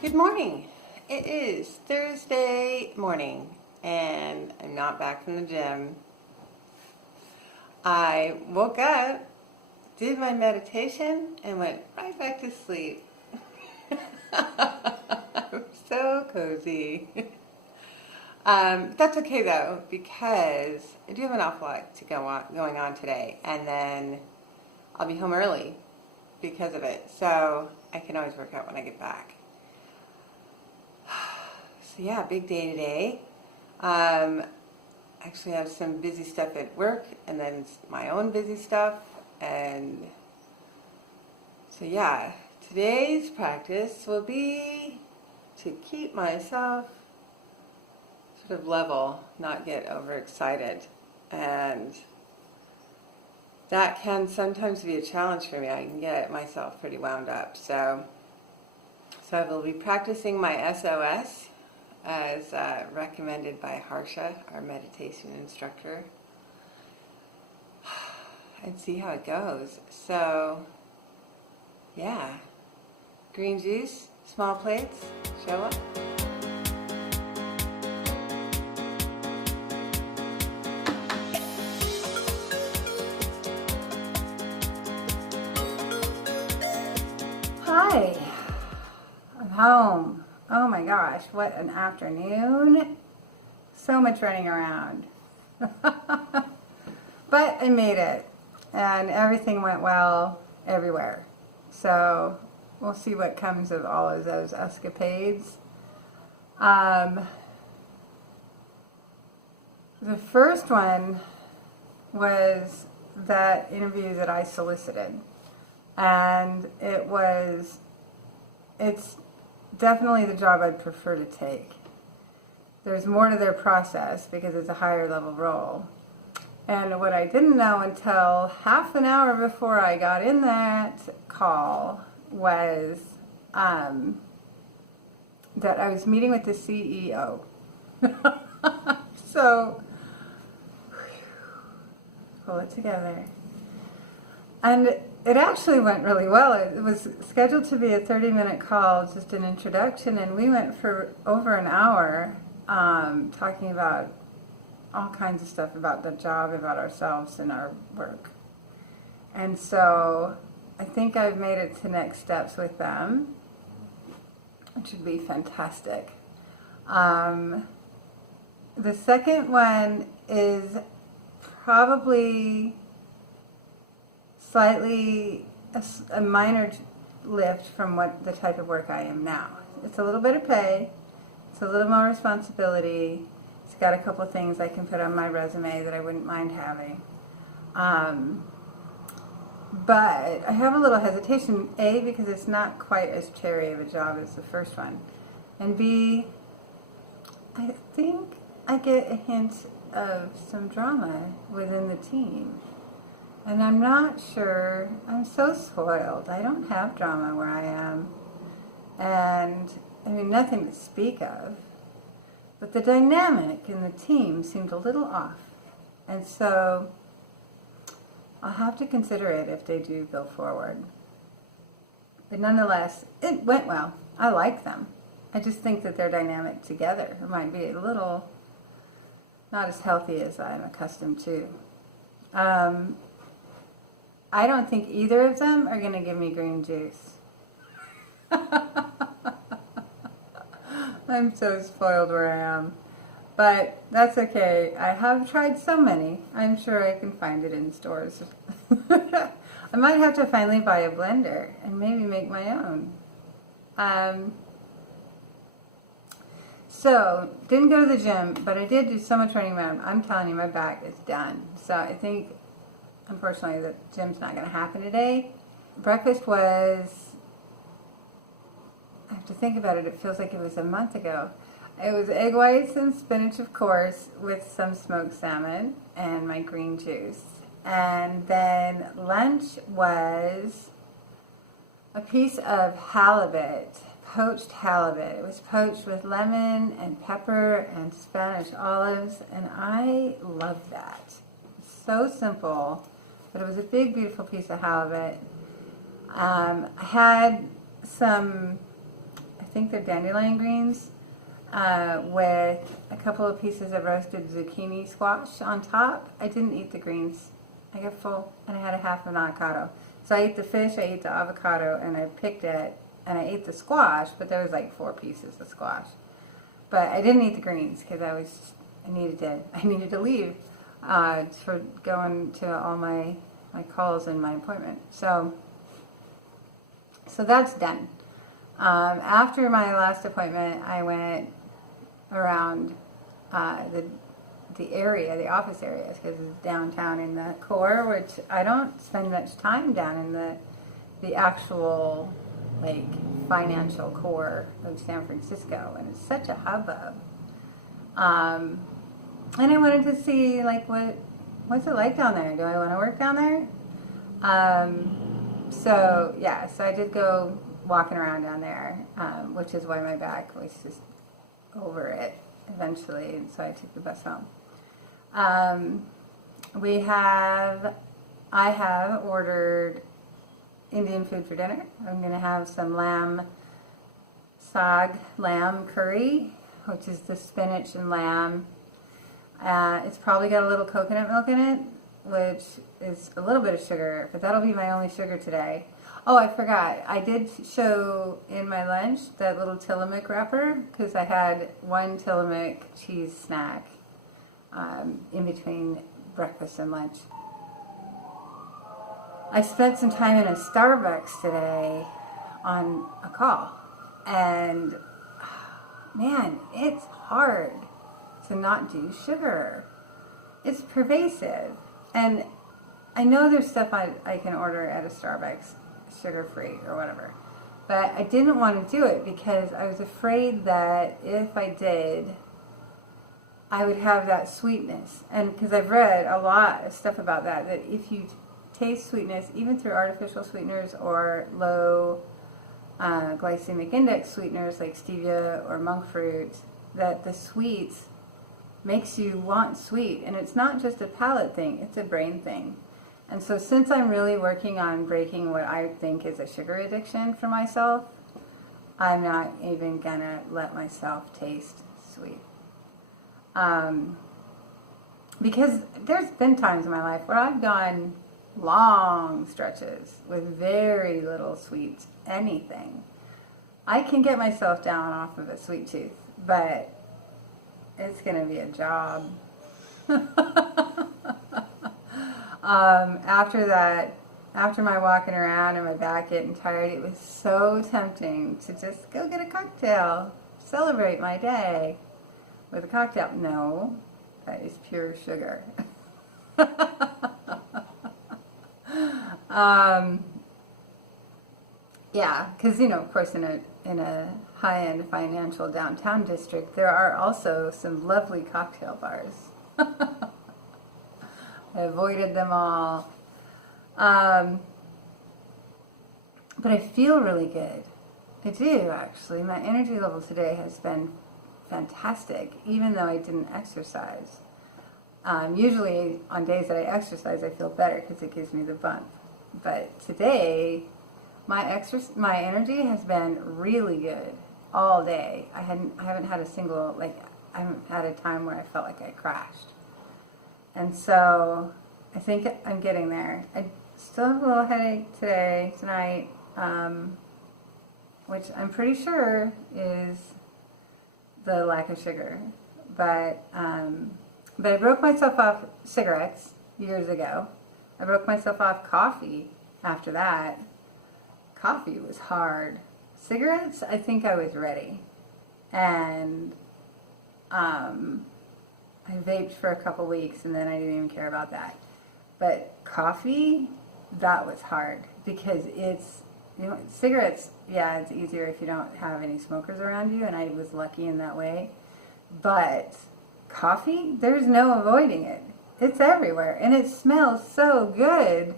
Good morning. It is Thursday morning and I'm not back from the gym. I woke up, did my meditation, and went right back to sleep. I'm so cozy. That's okay though, because I do have an awful lot going on today, and then I'll be home early because of it. So I can always work out when I get back. So yeah, big day today. Actually have some busy stuff at work and then my own busy stuff. And so yeah, today's practice will be to keep myself sort of level, not get overexcited. And that can sometimes be a challenge for me. I can get myself pretty wound up. So I will be practicing my SOS as recommended by Harsha, our meditation instructor, and see how it goes. So, yeah, green juice, small plates, show up. Hi, I'm home. Oh my gosh, what an afternoon. So much running around. But I made it, and everything went well everywhere. So we'll see what comes of all of those escapades. The first one was that interview that I solicited, and it's definitely the job I'd prefer to take. There's more to their process because it's a higher level role. And what I didn't know until half an hour before I got in that call was that I was meeting with the CEO. So, pull it together. And it actually went really well. It was scheduled to be a 30-minute call, just an introduction, and we went for over an hour talking about all kinds of stuff about the job, about ourselves and our work. And so I think I've made it to next steps with them, which would be fantastic. The second one is probably slightly a minor lift from what the type of work I am now. It's a little bit of pay, it's a little more responsibility, it's got a couple of things I can put on my resume that I wouldn't mind having. But I have a little hesitation, A, because it's not quite as cherry of a job as the first one, and B, I think I get a hint of some drama within the team. And I'm not sure, I'm so spoiled. I don't have drama where I am. And, I mean, nothing to speak of. But the dynamic in the team seemed a little off. And so, I'll have to consider it if they do go forward. But nonetheless, it went well. I like them. I just think that their dynamic together might be a little not as healthy as I'm accustomed to. I don't think either of them are going to give me green juice. I'm so spoiled where I am. But that's okay. I have tried so many. I'm sure I can find it in stores. I might have to finally buy a blender and maybe make my own. So, didn't go to the gym, but I did do so much running around. I'm telling you, my back is done. So I think, unfortunately, the gym's not going to happen today. Breakfast was, I have to think about it, it feels like it was a month ago. It was egg whites and spinach, of course, with some smoked salmon and my green juice. And then lunch was a piece of halibut, poached halibut. It was poached with lemon and pepper and Spanish olives, and I love that. It's so simple, but it was a big, beautiful piece of halibut. I had some, I think they're dandelion greens, with a couple of pieces of roasted zucchini squash on top. I didn't eat the greens. I got full, and I had a half of an avocado. So I ate the fish, I ate the avocado, and I picked it, and I ate the squash, but there was like 4 pieces of squash. But I didn't eat the greens because I needed to leave for going to all my calls and my appointment. So that's done. After my last appointment, I went around the area, the office areas, because it's downtown in the core, which I don't spend much time down in the actual like financial core of San Francisco, and it's such a hubbub. And I wanted to see like what's it like down there. Do I want to work down there? So I did go walking around down there, which is why my back was just over it eventually, and so I took the bus home. I have ordered Indian food for dinner. I'm going to have some saag lamb curry, which is the spinach and lamb. It's probably got a little coconut milk in it, which is a little bit of sugar, but that'll be my only sugar today. Oh, I forgot. I did show in my lunch that little Tillamook wrapper because I had one Tillamook cheese snack in between breakfast and lunch. I spent some time in a Starbucks today on a call, and man, it's hard to not do sugar. It's pervasive, and I know there's stuff I can order at a Starbucks sugar-free or whatever, but I didn't want to do it because I was afraid that if I did, I would have that sweetness. And because I've read a lot of stuff about that if you taste sweetness, even through artificial sweeteners or low glycemic index sweeteners like stevia or monk fruit, that the sweet makes you want sweet. And it's not just a palate thing, it's a brain thing. And so since I'm really working on breaking what I think is a sugar addiction for myself, I'm not even gonna let myself taste sweet. Because there's been times in my life where I've gone long stretches with very little sweet anything. I can get myself down off of a sweet tooth, but it's gonna be a job. After my walking around and my back getting tired, it was so tempting to just go get a cocktail, celebrate my day with a cocktail. No, that is pure sugar. Because of course, in a high-end financial downtown district, there are also some lovely cocktail bars. I avoided them all. But I feel really good. I do, actually. My energy level today has been fantastic, even though I didn't exercise. Usually on days that I exercise, I feel better because it gives me the bump. But today, my energy has been really good all day. I haven't had I haven't had a time where I felt like I crashed. And so I think I'm getting there. I still have a little headache tonight, which I'm pretty sure is the lack of sugar. But I broke myself off cigarettes years ago. I broke myself off coffee after that. Coffee was hard. Cigarettes, I think I was ready. And I vaped for a couple weeks and then I didn't even care about that. But coffee, that was hard because it's, cigarettes, it's easier if you don't have any smokers around you, and I was lucky in that way. But coffee, there's no avoiding it. It's everywhere and it smells so good.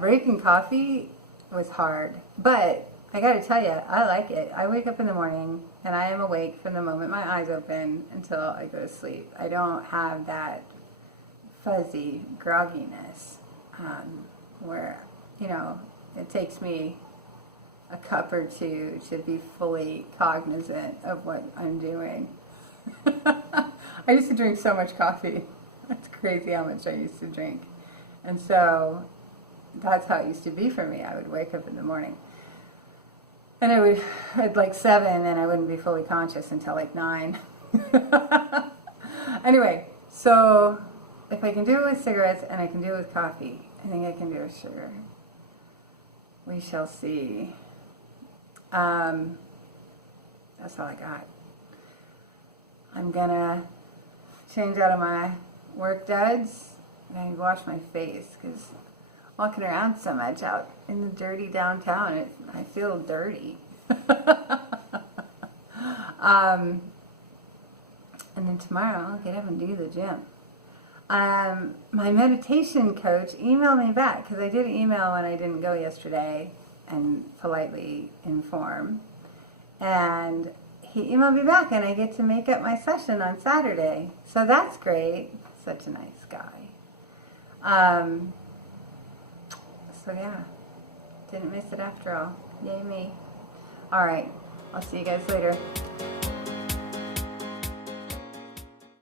Breaking coffee was hard. But I gotta tell you, I like it. I wake up in the morning and I am awake from the moment my eyes open until I go to sleep. I don't have that fuzzy grogginess where, it takes me a cup or two to be fully cognizant of what I'm doing. I used to drink so much coffee. It's crazy how much I used to drink. And so that's how it used to be for me. I would wake up in the morning and at like 7, and I wouldn't be fully conscious until like 9. Anyway, so if I can do it with cigarettes and I can do it with coffee, I think I can do it with sugar. We shall see. That's all I got. I'm gonna change out of my work duds and wash my face because walking around so much out in the dirty downtown, I feel dirty. And then tomorrow I'll get up and do the gym. My meditation coach emailed me back because I did email when I didn't go yesterday and politely inform. And he emailed me back and I get to make up my session on Saturday. So that's great. Such a nice guy. So yeah, didn't miss it after all. Yay me. All right, I'll see you guys later.